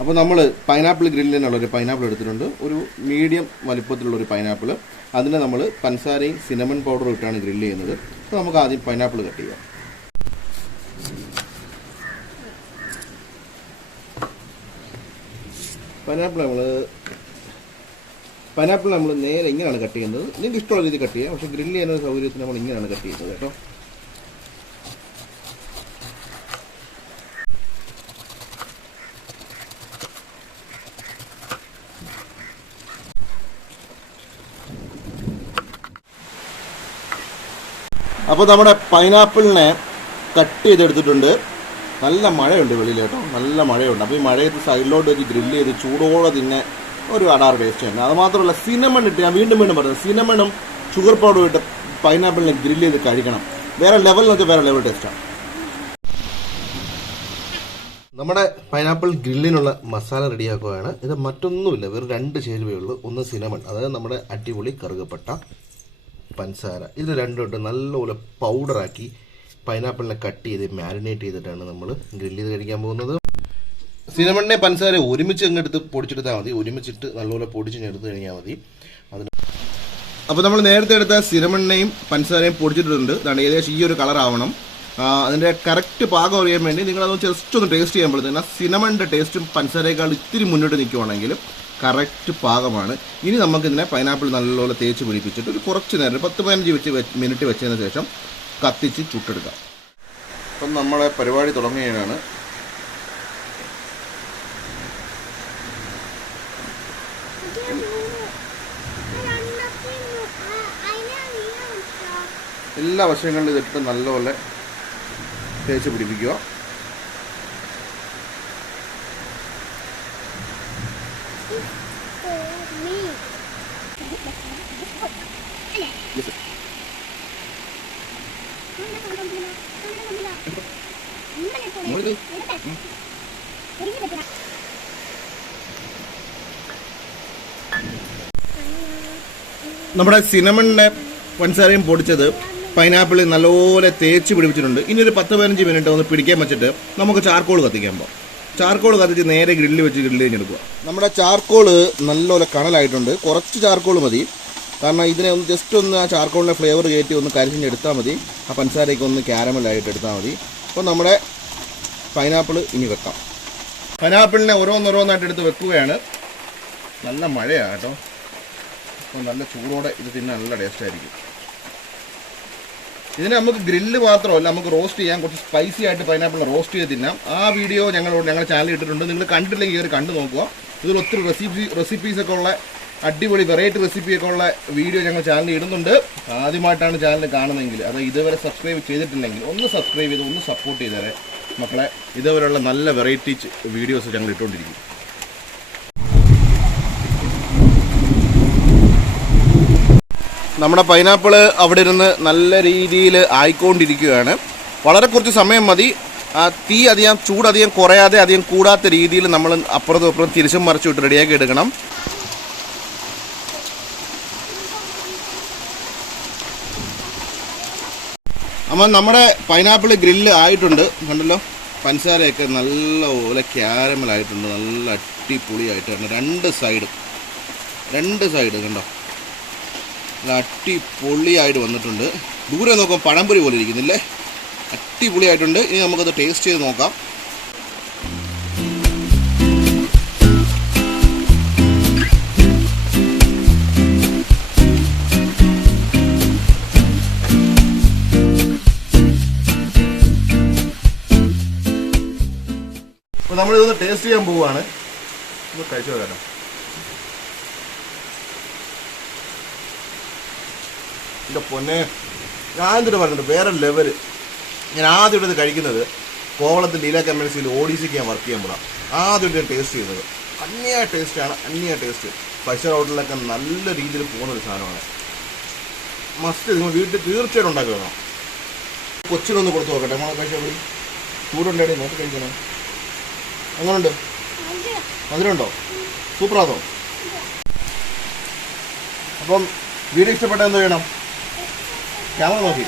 അപ്പോൾ നമ്മൾ pineapple ഗ്രില്ലിനുള്ളൊരു pineapple എടുത്തിട്ടുണ്ട്. ഒരു മീഡിയം വലിപ്പത്തിലുള്ളൊരു പൈനാപ്പിൾ. അതിനെ നമ്മൾ പഞ്ചസാരയും സിനമൺ പൗഡറും ഇട്ടാണ് ഗ്രില്ല് ചെയ്യുന്നത്. അപ്പോൾ നമുക്ക് ആദ്യം പൈനാപ്പിൾ കട്ട് ചെയ്യാം. പൈനാപ്പിൾ നമ്മൾ നേരെ ഇങ്ങനെയാണ് കട്ട് ചെയ്യുന്നത്. നിങ്ങൾക്ക് ഇഷ്ടമുള്ള രീതിയിൽ കട്ട് ചെയ്യാം. പക്ഷേ ഗ്രില്ല് ചെയ്യുന്ന സൗകര്യത്തിന് നമ്മൾ ഇങ്ങനെയാണ് കട്ട് ചെയ്യുന്നത് കേട്ടോ. അപ്പോൾ നമ്മുടെ പൈനാപ്പിളിനെ കട്ട് ചെയ്തെടുത്തിട്ടുണ്ട്. നല്ല മഴയുണ്ട് വെളിയിൽ കേട്ടോ, നല്ല മഴയുണ്ട്. അപ്പോൾ ഈ മഴയത്ത് സൈഡിലോട്ട് ഒരു ഗ്രില്ല് ചെയ്ത് ചൂടോടെ തന്നെ ഒരു അടാർ ടേസ്റ്റ് ഉണ്ട്. അതുമാത്രമല്ല സിനമൺ ഇട്ട്, ഞാൻ വീണ്ടും പറയുന്നത്, സിനമണും ഷുഗർ പൗഡറും ഇട്ട് പൈനാപ്പിളിനെ ഗ്രില്ല് ചെയ്ത് കഴിക്കണം. വേറെ ലെവൽ എന്ന് വെച്ചാൽ വേറെ ലെവൽ ടേസ്റ്റാണ്. നമ്മുടെ പൈനാപ്പിൾ ഗ്രില്ലിനുള്ള മസാല റെഡിയാക്കുകയാണ്. ഇത് മറ്റൊന്നുമില്ല, വെറും 2 ചേരുവയേ ഉള്ളൂ. ഒന്ന് സിനമൺ, അതായത് നമ്മുടെ അടിപൊളി കറുകപ്പട്ട, പഞ്ചസാര. ഇത് രണ്ടും ഇട്ട് നല്ലപോലെ പൗഡറാക്കി പൈനാപ്പിളിനെ കട്ട് ചെയ്ത് മാരിനേറ്റ് ചെയ്തിട്ടാണ് നമ്മൾ ഗ്രില്ല് ചെയ്ത് കഴിക്കാൻ പോകുന്നത്. സിനമണിനെ പഞ്ചസാര ഒരുമിച്ച് അങ്ങെടുത്ത് പൊടിച്ചെടുത്താൽ മതി. ഒരുമിച്ചിട്ട് നല്ലപോലെ പൊടിച്ചെടുത്ത് കഴിഞ്ഞാൽ മതി. അതിന് അപ്പോൾ നമ്മൾ നേരത്തെ എടുത്ത സിനമണിനെയും പഞ്ചസാരയും പൊടിച്ചിട്ടുണ്ട്. അതാണ് ഏകദേശം ഈ ഒരു കളർ ആവണം. അതിൻ്റെ കറക്റ്റ് പാകം അറിയാൻ വേണ്ടി നിങ്ങളതൊന്ന് ജസ്റ്റ് ഒന്ന് ടേസ്റ്റ് ചെയ്യുമ്പോഴത്തേന് സിനമണിൻ്റെ ടേസ്റ്റും പഞ്ചസാരയേക്കാൾ ഇത്തിരി മുന്നോട്ട് നിൽക്കുവാണെങ്കിൽ കറക്റ്റ് പാകമാണ്. ഇനി നമുക്കിതിനെ പൈനാപ്പിൾ നല്ലപോലെ തേച്ച് പിടിപ്പിച്ചിട്ട് ഒരു കുറച്ച് നേരം 10-15 മിനിറ്റ് വെച്ചതിന് ശേഷം കത്തിച്ച് ചുട്ടെടുക്കാം. അപ്പം നമ്മളെ പരിപാടി തുടങ്ങുകയാണ്. എല്ലാ വശങ്ങളിലും ഇതിട്ട് നല്ലപോലെ തേച്ച് പിടിപ്പിക്കുക. നമ്മുടെ സിനമണിനെ പഞ്ചസാരയും പൊടിച്ചത് പൈനാപ്പിളിൽ നല്ലപോലെ തേച്ച് പിടിപ്പിച്ചിട്ടുണ്ട്. ഇനി ഒരു 10-15 മിനിറ്റ് ഒന്ന് പിടിക്കാൻ വെച്ചിട്ട് നമുക്ക് ചാർക്കോൾ കത്തിക്കാൻ പോകാം. ചാർക്കോൾ കത്തിച്ച് നേരെ ഗ്രില്ല് വെച്ച് ഗ്രില്ല് ചെയ്തെടുക്കുക. നമ്മുടെ ചാർക്കോള് നല്ലപോലെ കണലായിട്ടുണ്ട്. കുറച്ച് ചാർക്കോൾ മതി, കാരണം ഇതിനെ ഒന്ന് ജസ്റ്റ് ഒന്ന് ആ ചാർക്കോളിൻ്റെ ഫ്ലേവർ കയറ്റി ഒന്ന് കരിഞ്ഞെടുത്താൽ മതി. ആ പഞ്ചസാരയ്ക്ക് ഒന്ന് ക്യാരമലായിട്ട് എടുത്താൽ മതി. അപ്പോൾ നമ്മുടെ പൈനാപ്പിൾ ഇനി വെക്കാം. പൈനാപ്പിളിനെ ഓരോന്നോരോന്നായിട്ട് എടുത്ത് വെക്കുകയാണ്. നല്ല മഴയാണ് കേട്ടോ. അപ്പോൾ നല്ല ചൂടോടെ ഇത് തിന്നാൻ നല്ല ടേസ്റ്റായിരിക്കും. ഇതിന് നമുക്ക് ഗ്രില്ല് മാത്രമല്ല, നമുക്ക് റോസ്റ്റ് ചെയ്യാം. കുറച്ച് സ്പൈസി ആയിട്ട് പൈനാപ്പിൾ റോസ്റ്റ് ചെയ്ത് തിന്നാം. ആ വീഡിയോ ഞങ്ങളുടെ ചാനലിൽ ഇട്ടിട്ടുണ്ട്. നിങ്ങൾ കണ്ടില്ലെങ്കിൽ ഇവർ കണ്ടു നോക്കുക. ഇതിൽ ഒത്തിരി റെസിപ്പീസൊക്കെ ഉള്ള അടിപൊളി വെറൈറ്റി റെസിപ്പിയൊക്കെ ഉള്ള വീഡിയോ ഞങ്ങൾ ചാനലിൽ ഇടുന്നുണ്ട്. ആദ്യമായിട്ടാണ് ചാനൽ കാണുന്നതെങ്കിൽ, അത് ഇതുവരെ സബ്സ്ക്രൈബ് ചെയ്തിട്ടില്ലെങ്കിൽ ഒന്ന് സബ്സ്ക്രൈബ് ചെയ്ത് ഒന്ന് സപ്പോർട്ട് ചെയ്തേരെ മക്കളെ. ഇതുവരെയുള്ള നല്ല വെറൈറ്റി വീഡിയോസ് ഞങ്ങൾ ഇട്ടുകൊണ്ടിരിക്കും. നമ്മുടെ പൈനാപ്പിൾ അവിടെ ഇരുന്ന് നല്ല രീതിയിൽ ആയിക്കൊണ്ടിരിക്കുകയാണ്. വളരെ കുറച്ച് സമയം മതി. തീ ചൂടധികം കുറയാതെ അധികം കൂടാത്ത രീതിയിൽ നമ്മൾ അപ്പുറത്തും അപ്പുറം തിരിച്ചും മറിച്ചും ഇട്ട് റെഡിയാക്കി എടുക്കണം. അപ്പം നമ്മുടെ പൈനാപ്പിൾ ഗ്രില്ല് ആയിട്ടുണ്ട്. കണ്ടല്ലോ, പഞ്ചസാരയൊക്കെ നല്ലപോലെ ക്യാരമലായിട്ടുണ്ട്. നല്ല അടിപൊളിയായിട്ടുണ്ട്. രണ്ട് സൈഡ് കണ്ടോ, നല്ല അടിപൊളിയായിട്ട് വന്നിട്ടുണ്ട്. ദൂരെ നോക്കുമ്പോൾ പഴംപൊരി പോലെ ഇരിക്കുന്നില്ലേ, അടിപൊളിയായിട്ടുണ്ട്. ഇനി നമുക്കത് ടേസ്റ്റ് ചെയ്ത് നോക്കാം. അപ്പോൾ നമ്മളിതൊന്ന് ടേസ്റ്റ് ചെയ്യാൻ പോവുകയാണ്. ഒന്ന് കഴിച്ചു നോക്കാം. എൻ്റെ പൊന്നെ, ഞാൻ എന്തിട്ട് പറഞ്ഞിട്ട് വേറെ ലെവല്. ഞാൻ ആദ്യം ഇത് കഴിക്കുന്നത് കോവളത്തിൽ ലീല കമ്പനീസിൽ ഓഡീസിക്ക് ഞാൻ വർക്ക് ചെയ്യുമ്പോഴാണ് ആദ്യം ഞാൻ ടേസ്റ്റ് ചെയ്യുന്നത്. അന്യ ടേസ്റ്റ്. 5 സ്റ്റാർ ഹോട്ടലിലൊക്കെ നല്ല രീതിയിൽ പോകുന്നൊരു സാധനമാണ്. മസ്റ്റ് നിങ്ങൾ വീട്ടിൽ തീർച്ചയായിട്ടും ഉണ്ടാക്കി വേണം. കൊച്ചിനൊന്ന് കൊടുത്ത് നോക്കട്ടെ. നമ്മളെ കഴിച്ചാൽ മതി. ചൂടുണ്ടായി നോക്കി കഴിക്കണം. എങ്ങനെയുണ്ട്? മധുരമുണ്ടോ? സൂപ്പറാണോ? അപ്പം വീഡിയോ ഇഷ്ടപ്പെട്ട എന്ത് ചെയ്യണം? ക്യാമറ നോക്കി